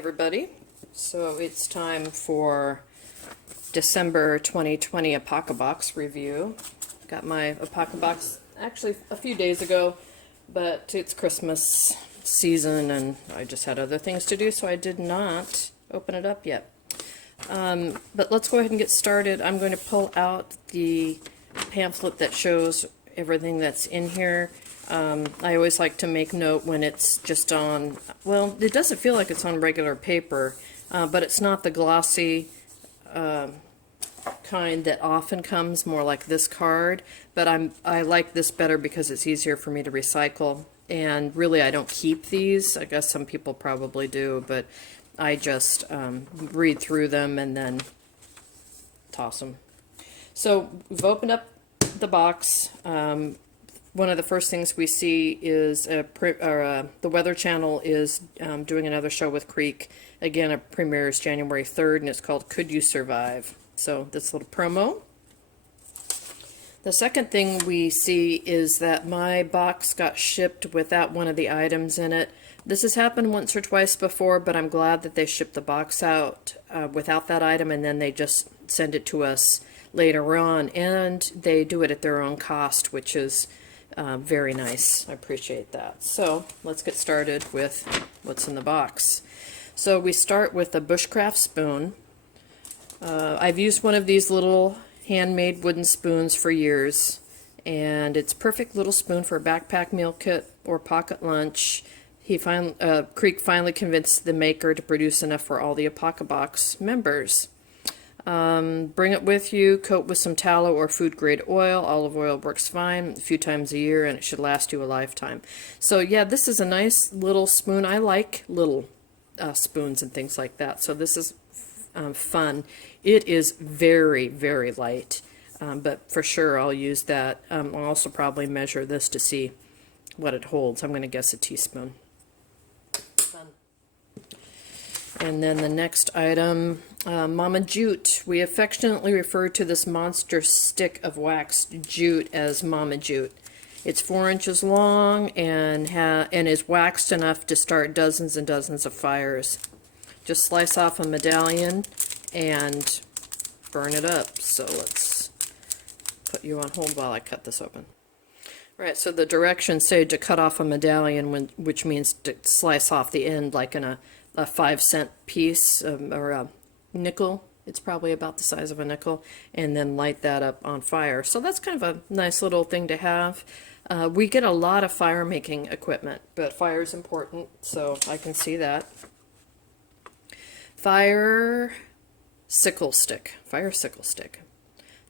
everybody. So it's time for December 2020 Apocabox review. Got my Apocabox actually a few days ago, but it's Christmas season and I just had other things to do, so I did not open it up yet. But let's go ahead and get started. I'm going to pull out the pamphlet that shows everything that's in here. I always like to make note when it's just on, well, it doesn't feel like it's on regular paper, but it's not the glossy kind that often comes, more like this card, but I like this better because it's easier for me to recycle. And really, I don't keep these. I guess some people probably do, but I just read through them and then toss them. So we've opened up the box. One of the first things we see is the Weather Channel is doing another show with Creek. Again, it premieres January 3rd, and it's called Could You Survive? So this little promo. The second thing we see is that my box got shipped without one of the items in it. This has happened once or twice before, but I'm glad that they shipped the box out without that item, and then they just send it to us later on, and they do it at their own cost, which is very nice. I appreciate that. So let's get started with what's in the box. So we start with a bushcraft spoon. I've used one of these little handmade wooden spoons for years, and it's a perfect little spoon for a backpack meal kit or pocket lunch. Creek finally convinced the maker to produce enough for all the Apocabox members. Bring it with you, coat with some tallow or food grade oil. Olive oil works fine a few times a year, and it should last you a lifetime. So yeah, this is a nice little spoon. I like little spoons and things like that, so this is fun. It is very, very light, but for sure I'll use that. I'll also probably measure this to see what it holds. I'm going to guess a teaspoon. Fun. And then the next item, Mama Jute. We affectionately refer to this monster stick of waxed jute as Mama Jute. It's 4 inches long and is waxed enough to start dozens and dozens of fires. Just slice off a medallion and burn it up. So let's put you on hold while I cut this open. Right, so the directions say to cut off a medallion, which means to slice off the end like in a 5-cent piece or a nickel. It's probably about the size of a nickel, and then light that up on fire. So that's kind of a nice little thing to have. We get a lot of fire making equipment, but fire is important, so I can see that. Fire sickle stick.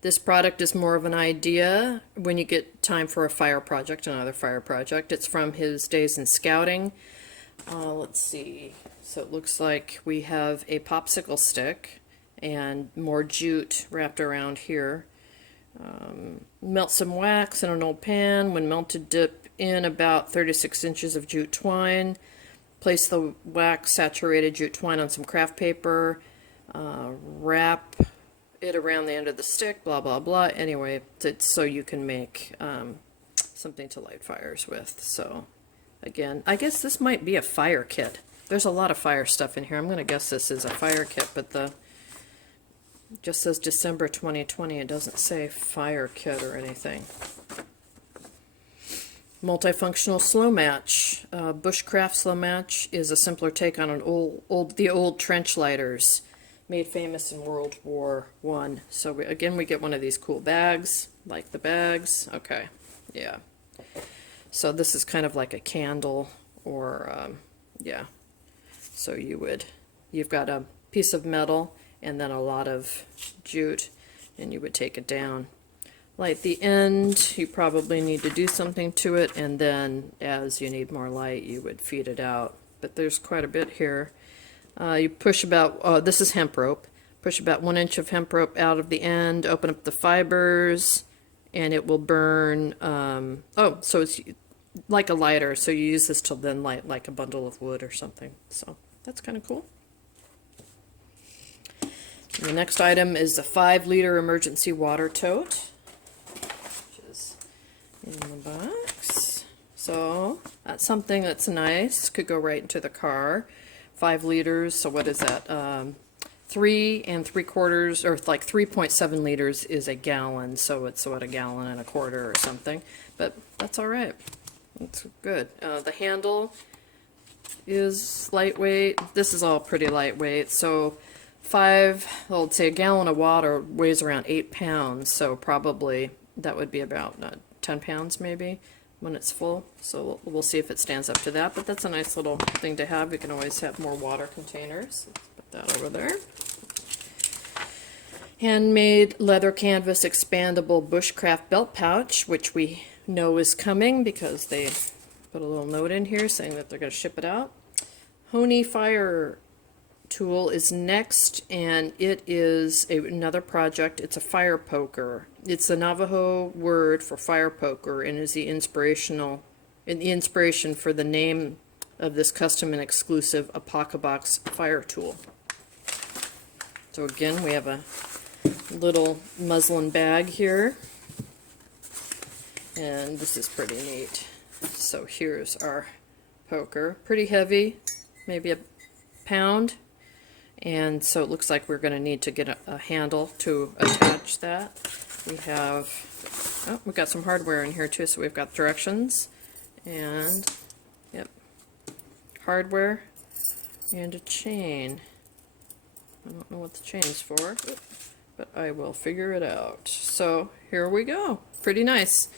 This product is more of an idea when you get time for a fire project, another fire project. It's from his days in scouting. Let's see. So it looks like we have a popsicle stick and more jute wrapped around here. Melt some wax in an old pan. When melted, dip in about 36 inches of jute twine. Place the wax-saturated jute twine on some craft paper. Wrap it around the end of the stick, blah, blah, blah. Anyway, it's so you can make something to light fires with. So, again, I guess this might be a fire kit. There's a lot of fire stuff in here. I'm going to guess this is a fire kit, but it just says December 2020. It doesn't say fire kit or anything. Multifunctional slow match. Bushcraft slow match is a simpler take on the old trench lighters, made famous in World War I. So we get one of these cool bags, like the bags. Okay, yeah. So this is kind of like a candle, or yeah. So you've got a piece of metal and then a lot of jute, and you would take it down. Light the end, you probably need to do something to it, and then as you need more light, you would feed it out. But there's quite a bit here. You push about, this is hemp rope, push about 1 inch of hemp rope out of the end, open up the fibers, and it will burn, so it's like a lighter, so you use this to then light like a bundle of wood or something. So that's kind of cool. And the next item is a 5-liter emergency water tote. In the box. So that's something that's nice. Could go right into the car. 5 liters. So what is that? 3 3/4, or like 3.7 liters is a gallon. So it's what, a gallon and a quarter or something. But that's all right. It's good. The handle is lightweight. This is all pretty lightweight. So let's say a gallon of water weighs around 8 pounds. So probably that would be about 10 pounds maybe when it's full. So we'll see if it stands up to that. But that's a nice little thing to have. We can always have more water containers. Let's put that over there. Handmade leather canvas expandable bushcraft belt pouch, which we know is coming because they put a little note in here saying that they're going to ship it out. Honey fire tool is next, and it is another project. It's a fire poker. It's the Navajo word for fire poker, and is the inspiration for the name of this custom and exclusive Apocabox fire tool. So again, we have a little muslin bag here, and this is pretty neat. So here's our poker, pretty heavy, maybe a pound, and so it looks like we're going to need to get a handle to attach that. We've got some hardware in here too, so we've got directions and hardware and a chain. I don't know what the chain's for, but I will figure it out. So here we go. Pretty nice.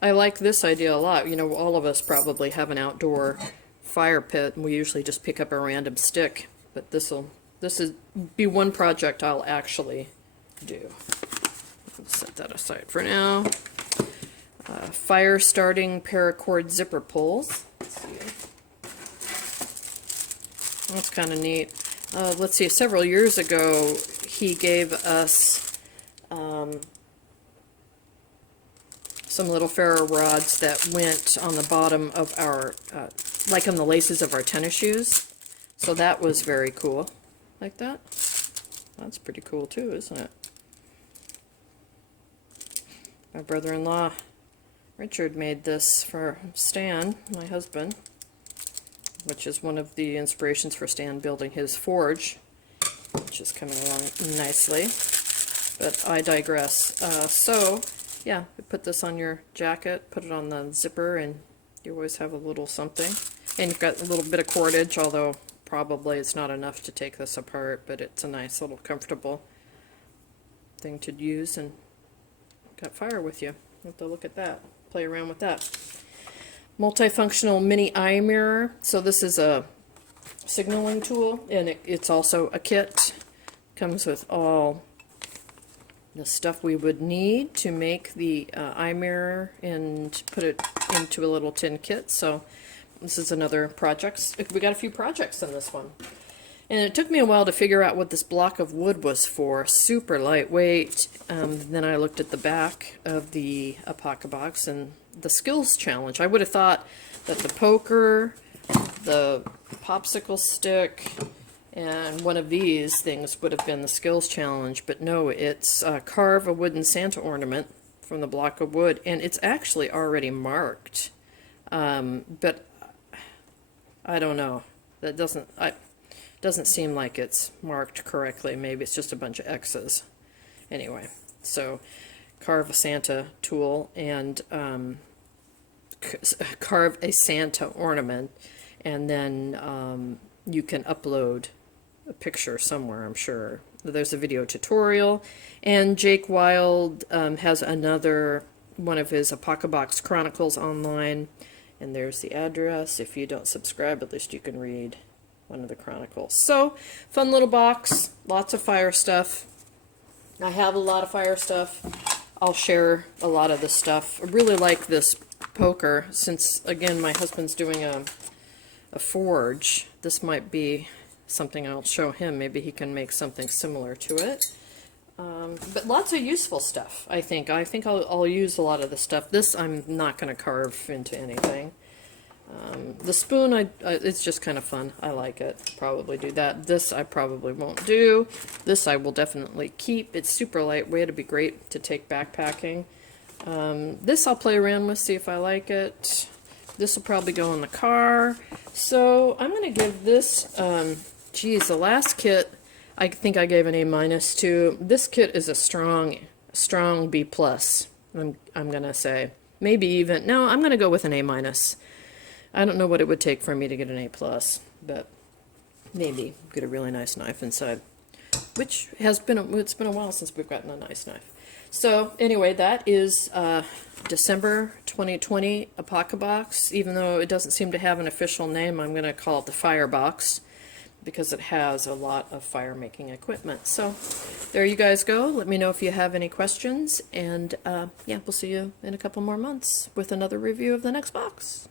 I like this idea a lot. You know, all of us probably have an outdoor fire pit, and we usually just pick up a random stick. But this will be one project I'll actually do. I'll set that aside for now. Fire starting paracord zipper pulls. Let's see. That's kind of neat. Let's see, several years ago he gave us some little ferro rods that went on the bottom of our, like on the laces of our tennis shoes. So that was very cool. Like that. That's pretty cool too, isn't it? My brother-in-law Richard made this for Stan, my husband, which is one of the inspirations for Stan building his forge, which is coming along nicely. But I digress. So, yeah, you put this on your jacket, put it on the zipper, and you always have a little something. And you've got a little bit of cordage, although probably it's not enough to take this apart, but it's a nice little comfortable thing to use, and got fire with you. You have to look at that, play around with that. Multifunctional mini eye mirror. So this is a signaling tool, and it's also a kit. Comes with all the stuff we would need to make the eye mirror and put it into a little tin kit. So this is another project. We got a few projects in this one. And it took me a while to figure out what this block of wood was for. Super lightweight. Then I looked at the back of the Apocabox and the skills challenge. I would have thought that the poker, the popsicle stick, and one of these things would have been the skills challenge, but no, it's carve a wooden Santa ornament from the block of wood, and it's actually already marked. But I don't know. That doesn't seem like it's marked correctly. Maybe it's just a bunch of X's. Anyway, so carve a Santa tool and carve a Santa ornament, and then you can upload a picture somewhere, I'm sure. There's a video tutorial, and Jake Wild has another one of his Apocabox Chronicles online, and there's the address. If you don't subscribe, at least you can read one of the chronicles. So, fun little box, lots of fire stuff. I have a lot of fire stuff. I'll share a lot of this stuff. I really like this poker, since, again, my husband's doing a forge. This might be something I'll show him. Maybe he can make something similar to it. But lots of useful stuff, I think. I think I'll use a lot of the stuff. This I'm not going to carve into anything. The spoon, it's just kind of fun. I like it. Probably do that. This I probably won't do. This I will definitely keep. It's super lightweight. It'd be great to take backpacking. This I'll play around with, see if I like it. This will probably go in the car. So I'm going to give this, geez, the last kit, I think I gave an A- to. This kit is a strong B+. I'm going to say. Maybe even, no, I'm going to go with an A-. I don't know what it would take for me to get an A+, but maybe get a really nice knife inside, which has been, it's been a while since we've gotten a nice knife. So anyway, that is December 2020 Apoca box. Even though it doesn't seem to have an official name, I'm going to call it the Firebox because it has a lot of fire making equipment. So there you guys go. Let me know if you have any questions, and yeah, we'll see you in a couple more months with another review of the next box.